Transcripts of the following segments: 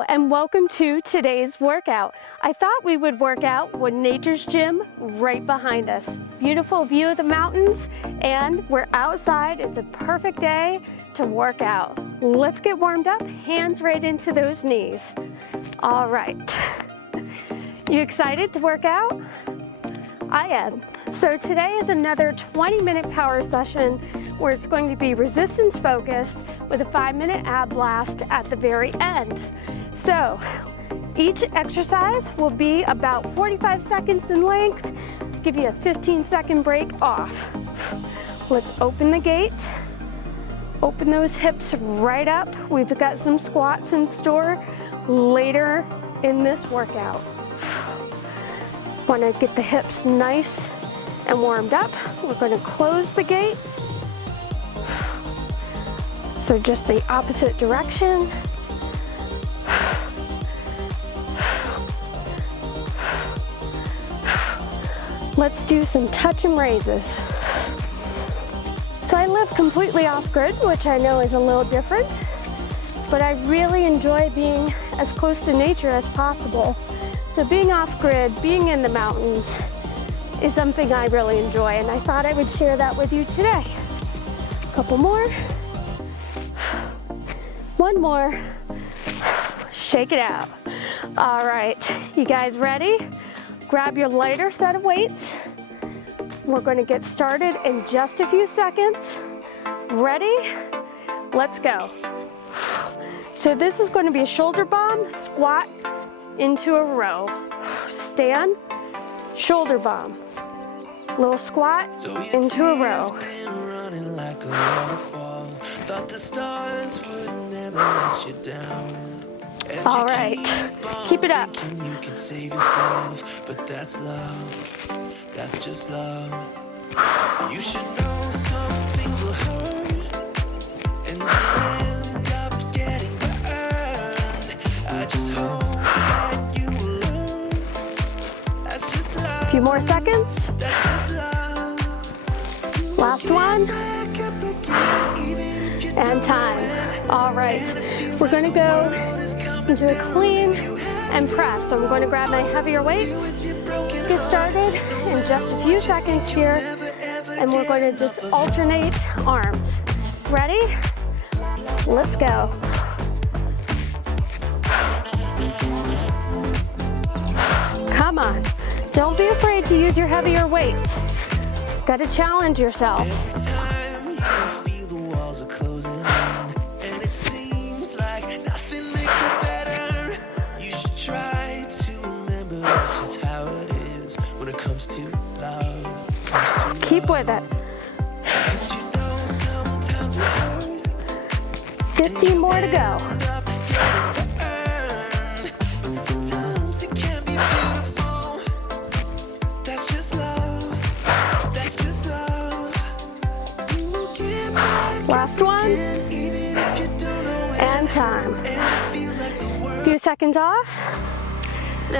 Hello and welcome to today's workout. I thought we would work out with Nature's Gym right behind us. Beautiful view of the mountains and we're outside. It's a perfect day to work out. Let's get warmed up, hands right into those knees. All right. You excited to work out? I am. So today is another 20-minute power session where it's going to be resistance focused with a 5-minute ab blast at the very end. So each exercise will be about 45 seconds in length, give you a 15-second break off. Let's open the gate, open those hips right up. We've got some squats in store later in this workout. Want to get the hips nice and warmed up. We're going to close the gate. So just the opposite direction. Let's do some touch and raises. So I live completely off-grid, which I know is a little different, but I really enjoy being as close to nature as possible. So being off-grid, being in the mountains, is something I really enjoy, and I thought I would share that with you today. A couple more. One more. Shake it out. All right, you guys ready? Grab your lighter set of weights. We're going to get started in just a few seconds. Ready? Let's go. So this is going to be a shoulder bomb, squat into a row. Stand, shoulder bomb. Little squat into a row. All right, keep it up. You can save yourself, but that's love. That's just love. You should know some things will hurt, and you end up getting burned. I just hope that you will learn. That's just love. A few more seconds. That's just love. Last one. And time. All right, we're going to go into a clean and press. So I'm going to grab my heavier weights, get started in just a few seconds here, and we're going to just alternate arms. Ready? Let's go. Come on. Don't be afraid to use your heavier weights. Got to challenge yourself. Every time you feel the walls are closing in, and it seems like nothing makes it better, you should try to remember that's just how it is when it comes to love. Keep with it. 'Cause you know sometimes it hurts. 15 more to go. Last one, and time. A few seconds off. You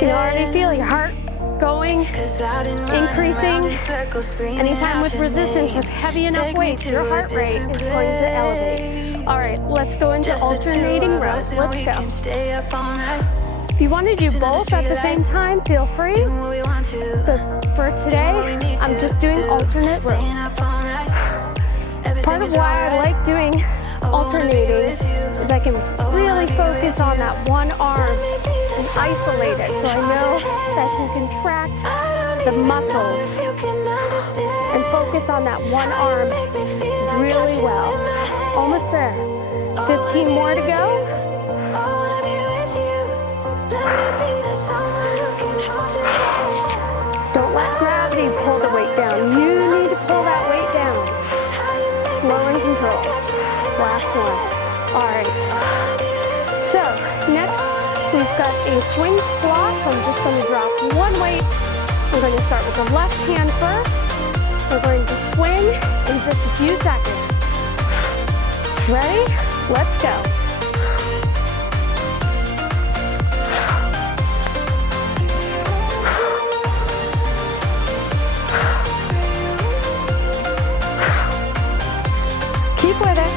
can already feel your heart going, increasing. Anytime with resistance, with heavy enough weights, your heart rate is going to elevate. All right, let's go into alternating rows. Let's go. If you want to do both at the same time, feel free. But for today, I'm just doing alternate rows. Part of why I like doing alternating is I can really focus on that one arm and isolate it, so I know that I can contract the muscles and focus on that one arm really well. Almost there. 15 more to go. Don't let gravity pull the weight down. You need to pull that weight down. Slow and control. Last one. All right. So next we've got a swing squat. So I'm just going to drop one weight. We're going to start with the left hand first. We're going to swing in just a few seconds. Ready? Let's go. Keep with it.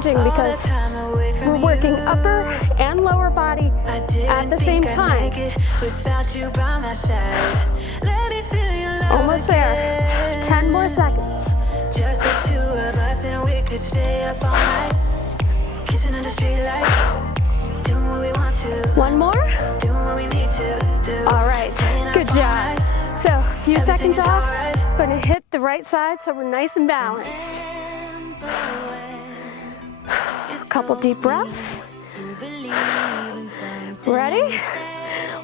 challenging because we're working upper and lower body at the same time. Almost there. 10 more seconds. Just the two of us and we could stay up all night, kissing under street lights, doing what we want to. One more. Doing what we need to do. All right, good job. So a few seconds off. Going to hit the right side so we're nice and balanced. A couple deep breaths. Ready?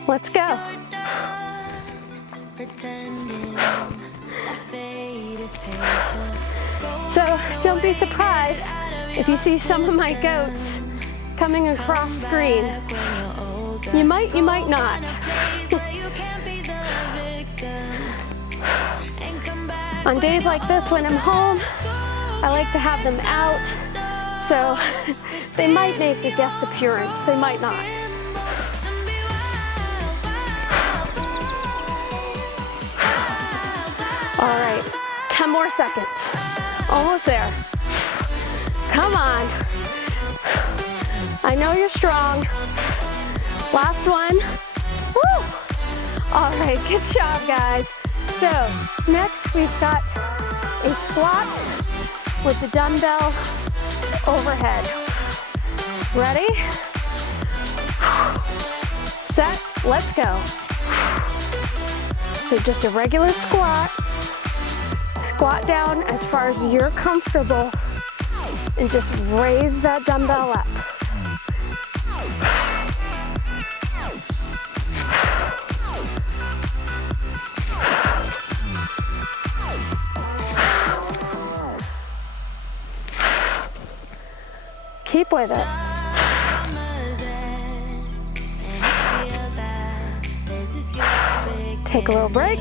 Let's go. So don't be surprised if you see some of my goats coming across screen. You might not. On days like this when I'm home, I like to have them out, so they might make a guest appearance, they might not. All right, 10 more seconds. Almost there. Come on. I know you're strong. Last one. Woo! All right, good job, guys. So next we've got a squat with the dumbbell overhead. Ready? Set, let's go. So just a regular squat. Squat down as far as you're comfortable and just raise that dumbbell up. Keep with it. Take a little break.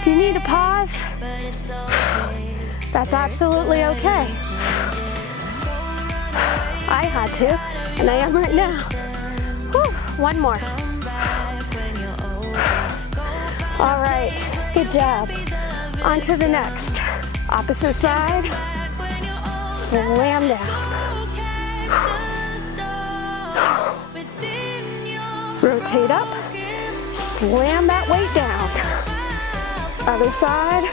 If you need a pause, that's absolutely okay. I had to, and I am right now. Whew, one more. All right, good job. On to the next. Opposite side. Slam down. Rotate up. Slam that weight down. Other side.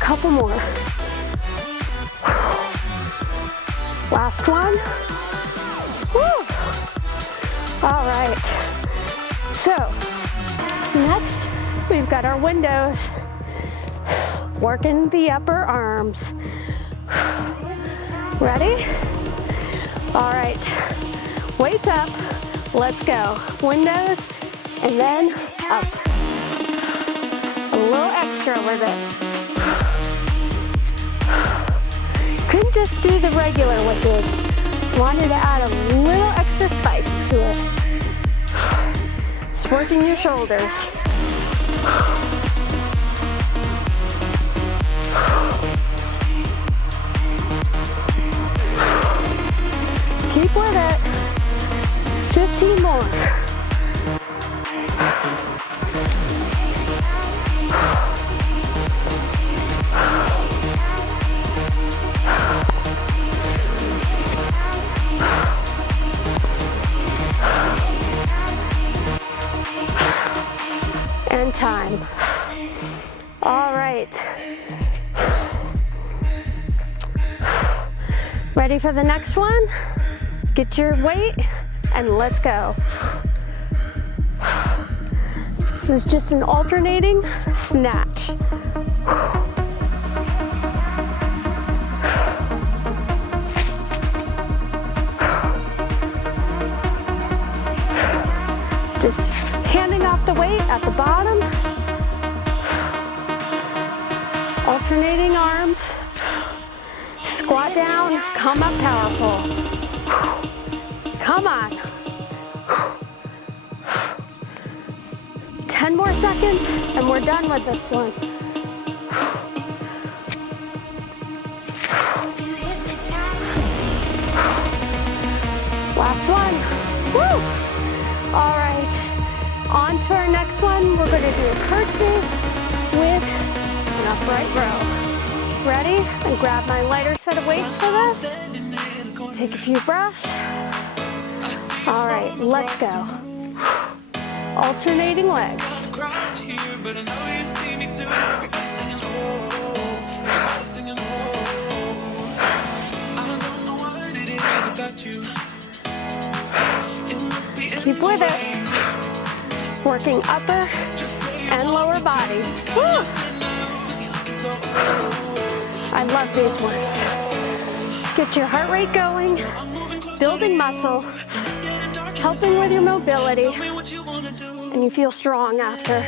Couple more. Last one. Woo. All right. So next we've got our windows. Working the upper arms. Ready? All right. Weights up. Let's go. Windows and then up. A little extra with it. Couldn't just do the regular with it. Wanted to add a little extra spice to it. Just working your shoulders. Keep with it. 15 more. And time. All right. Ready for the next one? Get your weight and let's go. This is just an alternating snatch. Just handing off the weight at the bottom. Alternating arms. Squat down, come up powerful. Come on. 10 more seconds and we're done with this one. going to do a curtsy with an upright row. Ready? And grab my lighter set of weights for this. Take a few breaths. All right, let's go. Alternating legs. Keep with it. Working upper and lower body. Woo! I love these ones. Get your heart rate going, building muscle, helping with your mobility, and you feel strong after.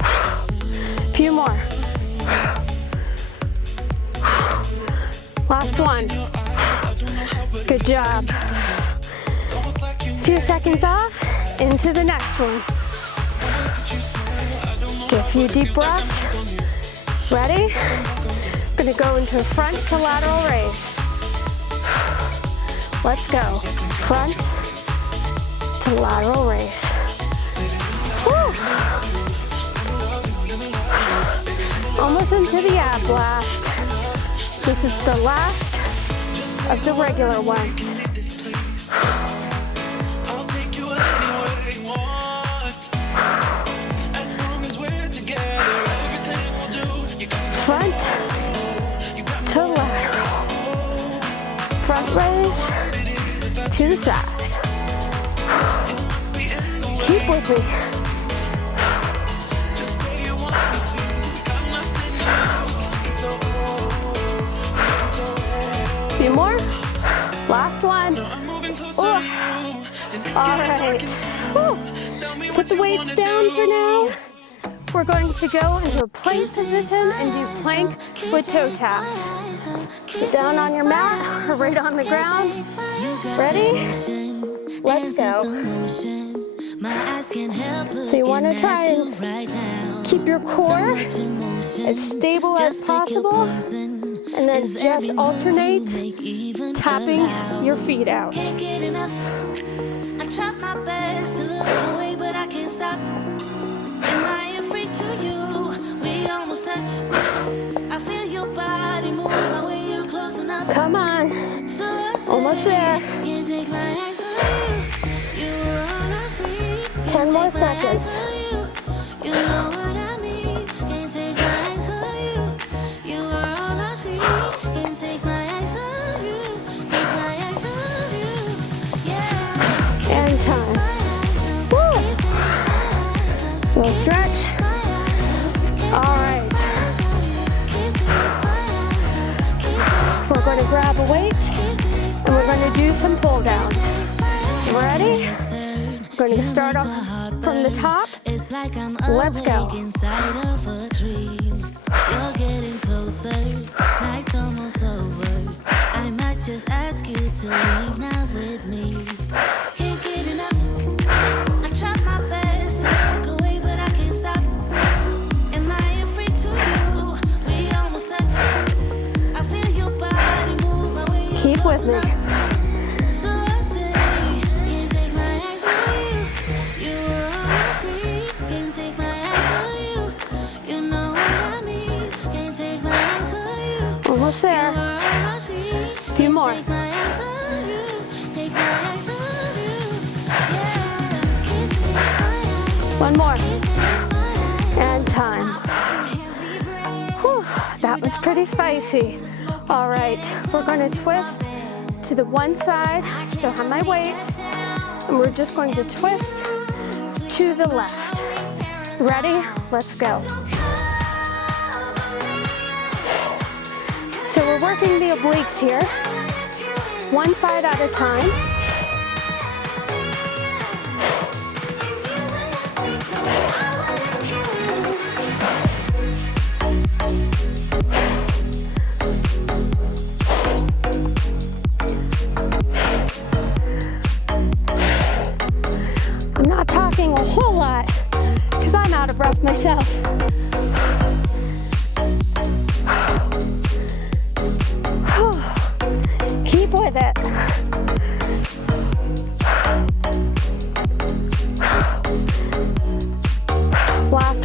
A few more. Last one. Good job. Few seconds off, into the next one. Get a few deep breaths. Ready? Gonna go into a front to lateral raise. Let's go. Front to lateral raise. Woo. Almost into the ab blast. This is the last of the regular ones. Front to lateral. Front raise to the side. Keep with me. Few more. Last one. All right. Whew. Put the weights down for now. We're going to go into a plank position and do plank with toe taps. Sit down on your mat or right on the ground. Ready? Let's go. So you want to try and keep your core as stable as possible, and then just alternate tapping your feet out. I try my best to look away, but I can't stop. Am I afraid to you? We almost touch. I feel your body move my way, you're close enough. Come on. So I say, Almost there. can't take my eyes on you. You're all I see. 10 more seconds. You know what I mean. Can't take my eyes on you. You are all I see. Can't take my eyes on you. Take my eyes on you. Yeah. And time. Woo. Little stretch. All right. We're going to grab a weight and we're going to do some pull downs. Ready? We're going to start off from the top. Let's go. You're getting closer. Night's almost over. I might just ask you to leave now with me. Can't get enough. I try my best to look away, but I can't stop. Am I afraid to you? We almost touch. I feel your body move my way. Keep with me. So I say, can't take my eyes on you. You are all I see. Can't take my eyes on you. You know what I mean. Can't take my eyes on you. Almost there. You are all I see. Few more. Take my eyes on you. Take my eyes on you. Yeah. Can't take my eyes on One more. you. And time. Whew, that was pretty spicy. All right, we're going to twist to the one side. So I have my weights, and we're just going to twist to the left. Ready? Let's go. So we're working the obliques here, one side at a time. I'm not talking a whole lot because I'm out of breath myself. Keep with it.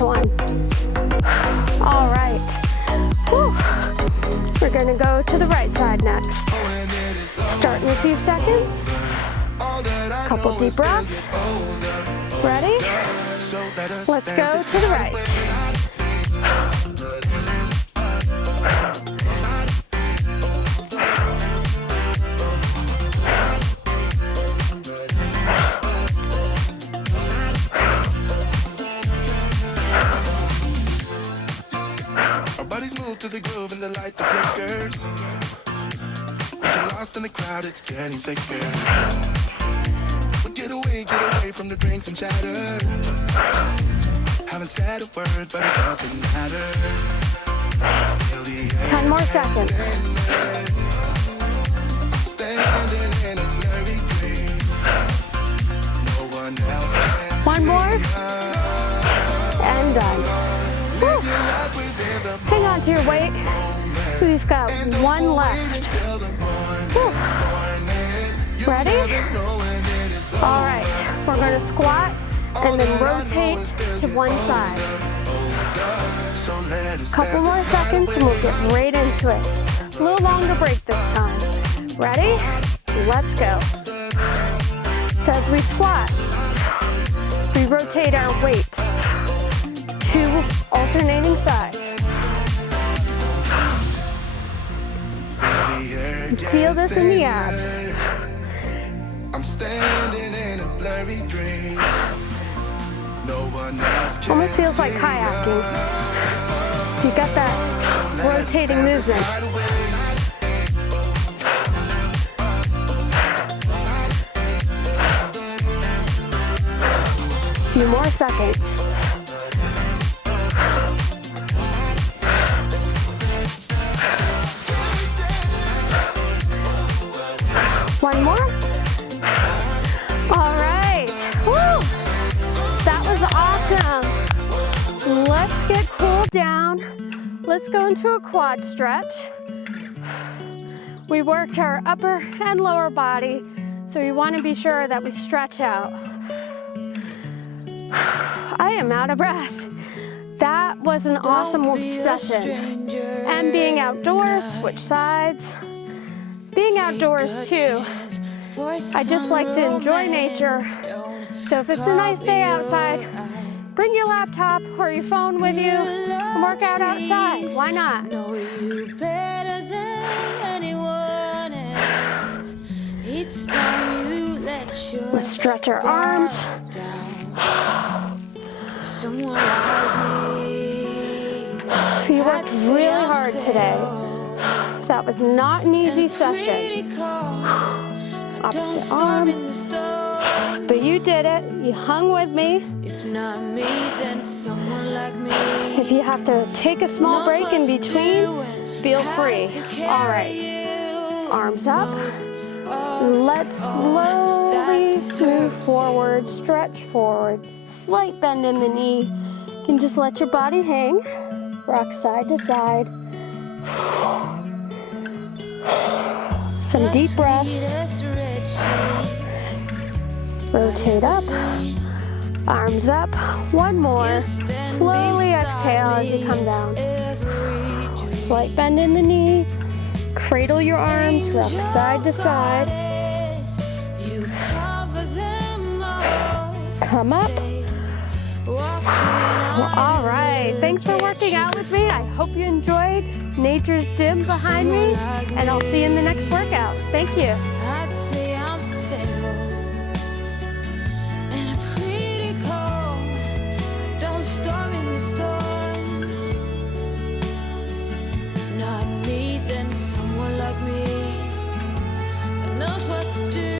one. All right. Whew. We're gonna go to the right side next. Start in a few seconds. Couple deep breaths. Ready? Let's go to the right. To the groove and the light that flickers. We get lost in the crowd, it's getting thicker. But get away from the drinks and chatter. Haven't said a word, but it doesn't matter. 10 more seconds. Standing in a blurry dream. No one else can. One more. And done. Whew. Hang on to your weight. We've got one left. Whew. Ready? All right, we're going to squat and then rotate to one side. Couple more seconds and we'll get right into it. A little longer break this time. Ready? Let's go. So as we squat, we rotate our weight to alternating sides. Feel this in the abs. I'm standing in a blurry dream. No one else can. Almost feels like kayaking. You got that rotating movement. Few more seconds. One more. All right. Woo! That was awesome. Let's get cooled down. Let's go into a quad stretch. We worked our upper and lower body, so we want to be sure that we stretch out. I am out of breath. That was an awesome session. And being outdoors, switch sides. Being outdoors too, I just like to enjoy nature. So if it's a nice day outside, bring your laptop or your phone with you and work out outside. Why not? Let's stretch our arms. You worked really hard today. That was not an easy session. Opposite arm. But you did it. You hung with me. If you have to take a small break in between, feel free. All right. Arms up. Let's slowly move forward, stretch forward. Slight bend in the knee. You can just let your body hang. Rock side to side. Some deep breaths. Rotate up. Arms up. One more. Slowly exhale as you come down. Slight bend in the knee. Cradle your arms. Rock side to side. Come up. All right. Thanks for working out with me. I hope you enjoyed Nature's Gym behind me, and I'll see you in the next workout. Thank you.